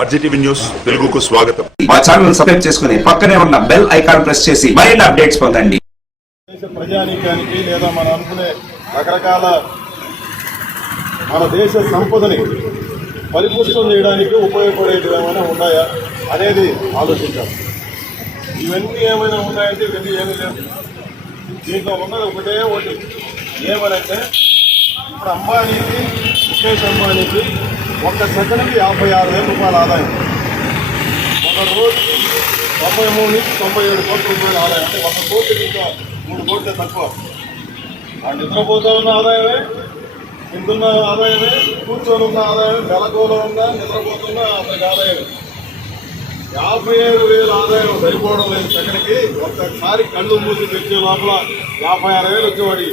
RGTV news తెలుగుకు స్వాగతం. మా ఛానల్ సబ్స్క్రైబ్ చేసుకుని పక్కనే ఉన్న బెల్ ఐకాన్ ప్రెస్ చేసి మరిన్ని అప్డేట్స్ పొందండి. ప్రజానీకానికి లేదా మనం అనుకునే రకరకాల మన దేశ సంపదని పరిపుష్టం చేయడానికి ఉపయోగపడేవి ఏమైనా ఉన్నాయా అనేది ఆలోచించాలి. ఇవన్నీ ఏమైనా ఉన్నాయంటే ఇవన్నీ ఏమీ లేవు. దీంట్లో ఉన్నది ఒకటే ఒకటి. ఏమనంటే ఇప్పుడు అంబానీకి ముఖేష్ అంబానీకి ఒక్క సెకండ్కి యాభై ఆరు వేల రూపాయల ఆదాయం. ఒక రోజుకి తొంభై మూడు నుంచి తొంభై ఏడు కోట్ల రూపాయల ఆదాయం. అంటే ఒక కోటి ఇంకా మూడు కోట్ల తక్కువ. ఆ నిద్రపోతూ ఉన్న ఆదాయమే తింటున్న ఆదాయమే కూర్చొని ఉన్న ఆదాయం మెలకువలో ఉన్న నిద్రపోతున్న అతనికి ఆదాయం యాభై ఏడు వేల ఆదాయం సరిపోవడం లేదు సెకండ్కి ఒక్కసారి కళ్ళు మూసి తెచ్చే లోపల యాభై ఆరు వేలు వచ్చేవాడి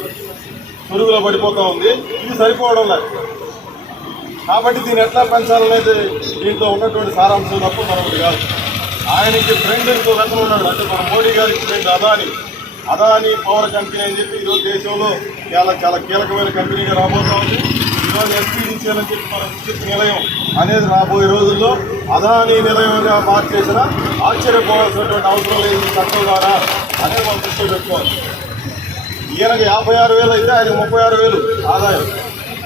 పురుగులో పడిపోతూ ఉంది. ఇది సరిపోవడం లేదు. కాబట్టి దీన్ని ఎట్లా పెంచాలనేది దీంట్లో ఉన్నటువంటి సారాంశం తప్ప మరొకటి కాదు. ఆయనకి ఫ్రెండ్ ఇంకో రకం ఉన్నాడు. అంటే మన మోడీ గారికి friend Adani. Adani power company అని చెప్పి ఈరోజు దేశంలో చాలా చాలా కీలకమైన కంపెనీగా రాబోతా ఉంది. ఈరోజు ఎస్పీడీసీ అని చెప్పి మన విద్యుత్ నిలయం అనేది రాబోయే రోజుల్లో అదాని నిలయంగా మార్చేసిన ఆశ్చర్యపోవాల్సినటువంటి అవసరం లేదు చట్టం ద్వారా అనేది మనం దృష్టిలో పెట్టుకోవాలి. ఈయనకు యాభై ఆరు వేలు అయితే ఆయన ముప్పై ఆరు వేలు ఆదాయం.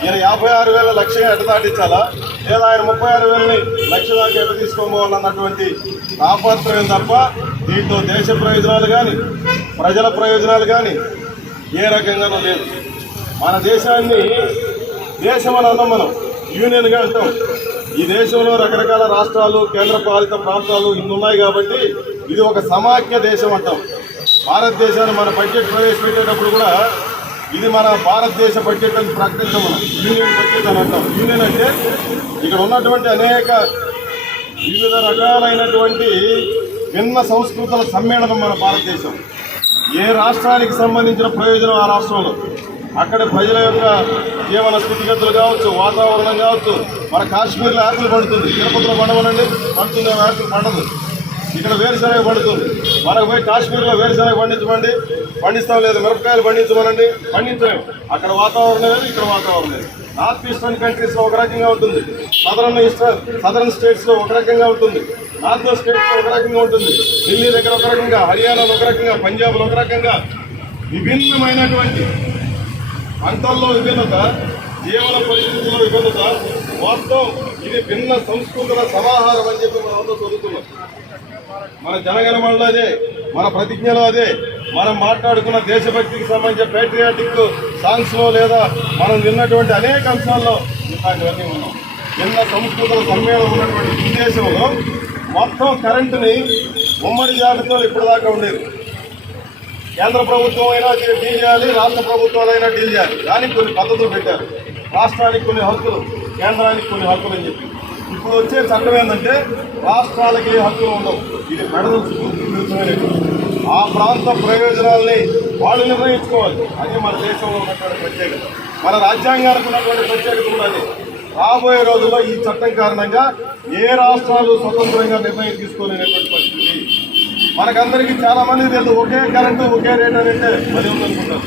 ఈయన యాభై ఆరు వేల లక్ష్యంగా ఎట దాటించాలా? లేదా ఆయన ముప్పై ఆరు వేలని లక్ష దాకా ఎట్ట తాపత్రయం తప్ప దీంట్లో దేశ ప్రయోజనాలు కానీ ప్రజల ప్రయోజనాలు కానీ ఏ రకంగానూ లేదు మన దేశాన్ని దేశం అని అన్నాం మనం యూనియన్గా అంటాం. ఈ దేశంలో రకరకాల రాష్ట్రాలు కేంద్ర పాలిత ప్రాంతాలు ఇన్ని ఉన్నాయి కాబట్టి ఇది ఒక సమాఖ్య దేశం అంటాం. భారతదేశాన్ని మన బడ్జెట్ ప్రవేశపెట్టేటప్పుడు కూడా ఇది మన భారతదేశ బడ్జెట్ అని ప్రకటించాం మనం యూనియన్ బడ్జెట్ అని అంటాం. యూనియన్ అంటే ఇక్కడ ఉన్నటువంటి అనేక వివిధ రకాలైనటువంటి భిన్న సంస్కృతుల సమ్మేళనం మన భారతదేశం. ఏ రాష్ట్రానికి సంబంధించిన ప్రయోజనం ఆ రాష్ట్రంలో? అక్కడ ప్రజల యొక్క జీవన స్థితిగతులు కావచ్చు వాతావరణం కావచ్చు మన కాశ్మీర్లో యాపిల్ పడుతుంది. తిరుపతిలో పండవనండి పడుతుంది యాపిల్ పండదు. ఇక్కడ వేరుశనగ పండుతుంది. మనకు పోయి కాశ్మీర్లో వేరుశనగ పండించమండి. పండిస్తాం లేదు. మిరపకాయలు పండించమనండి. పండించలేము అక్కడ వాతావరణం లేదు ఇక్కడ వాతావరణం లేదు. నార్త్ ఈస్టర్న్ కంట్రీస్లో ఒక రకంగా ఉంటుంది. సదరన్ ఈస్టర్న్ సదరన్ స్టేట్స్లో ఒక రకంగా ఉంటుంది. నార్త్ స్టేట్స్లో ఒక రకంగా ఉంటుంది. ఢిల్లీ దగ్గర ఒక రకంగా హర్యానాలో ఒక రకంగా పంజాబ్లో ఒక రకంగా విభిన్నమైనటువంటి పంటల్లో విభిన్నత జీవన పరిస్థితుల్లో విభిన్నత మొత్తం ఇది భిన్న సంస్కృతుల సమాహారం అని చెప్పి మనం అందరూ చదువుతున్నాం. మన జనగణమనలో అదే మన ప్రతిజ్ఞలో అదే. మనం మాట్లాడుకున్న దేశభక్తికి సంబంధించిన పేట్రియాటిక్ సాంగ్స్లో లేదా మనం విన్నటువంటి అనేక అంశాల్లో ఇలాంటివన్నీ ఉన్నాం. భిన్న సంస్కృతుల సమ్మేళనం ఉన్నటువంటి ఈ దేశంలో మొత్తం కరెంటుని ఉమ్మడి జాబితాలో ఇప్పటిదాకా ఉండేది. కేంద్ర ప్రభుత్వం అయినా డీల్ చేయాలి రాష్ట్ర ప్రభుత్వాలైనా డీల్ చేయాలి. దానికి కొన్ని పద్ధతులు పెట్టారు. రాష్ట్రానికి కొన్ని హక్కులు. కేంద్రానికి కొన్ని హక్కులు అని చెప్పి. ఇప్పుడు వచ్చే చట్టం ఏంటంటే రాష్ట్రాలకి ఏ హక్కులు ఉండవు. ఇది ఫెడరల్ విరుద్ధమైనది ఆ ప్రాంత ప్రయోజనాల్ని వాళ్ళు నిర్ణయించుకోవాలి. అది మన దేశంలో ఉన్నటువంటి ప్రత్యేకత. మన రాజ్యాంగానికి ఉన్నటువంటి ప్రత్యేకత కూడా అది రాబోయే రోజుల్లో ఈ చట్టం కారణంగా ఏ రాష్ట్రాలు స్వతంత్రంగా నిర్ణయం తీసుకోలేనటువంటి పరిస్థితి. మనకందరికీ చాలామంది తెలుసు ఒకే కరెంటు ఒకే రేట్ అని అంటే అది ఉందనుకుంటారు.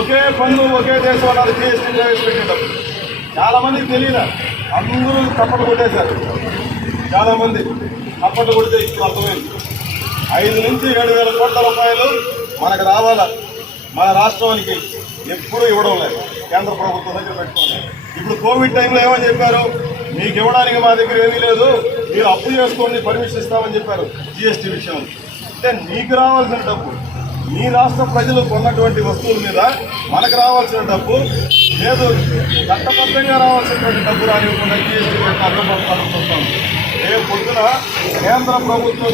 ఒకే పన్ను ఒకే దేశం అన్నది జిఎస్టీ ప్రవేశపెట్టేటప్పుడు. చాలా మందికి తెలియదు. అందరూ తప్పట కొట్టేశారు. చాలా మంది తప్పట కొడితే ఇప్పుడు అర్థమైంది. ఐదు నుంచి ఏడు వేల కోట్ల రూపాయలు మనకు రావాలా? మన రాష్ట్రానికి ఎప్పుడూ ఇవ్వడం లేదు. కేంద్ర ప్రభుత్వం దగ్గర పెట్టుకోండి. ఇప్పుడు కోవిడ్ టైంలో ఏమని చెప్పారు? మీకు ఇవ్వడానికి మా దగ్గర ఏమీ లేదు. మీరు అప్పు చేసుకోండి పర్మిషన్ ఇస్తామని చెప్పారు. జిఎస్టీ విషయంలో అంటే నీకు రావాల్సిన డబ్బు మీ రాష్ట్ర ప్రజలు కొన్నటువంటి వస్తువుల మీద మనకు రావాల్సిన డబ్బు లేదు చట్టబద్ధంగా రావాల్సినటువంటి డబ్బు రానివ్వకుండా జీఎస్టీ అర్థం పడుతుంది రేపు పొద్దున కేంద్ర ప్రభుత్వం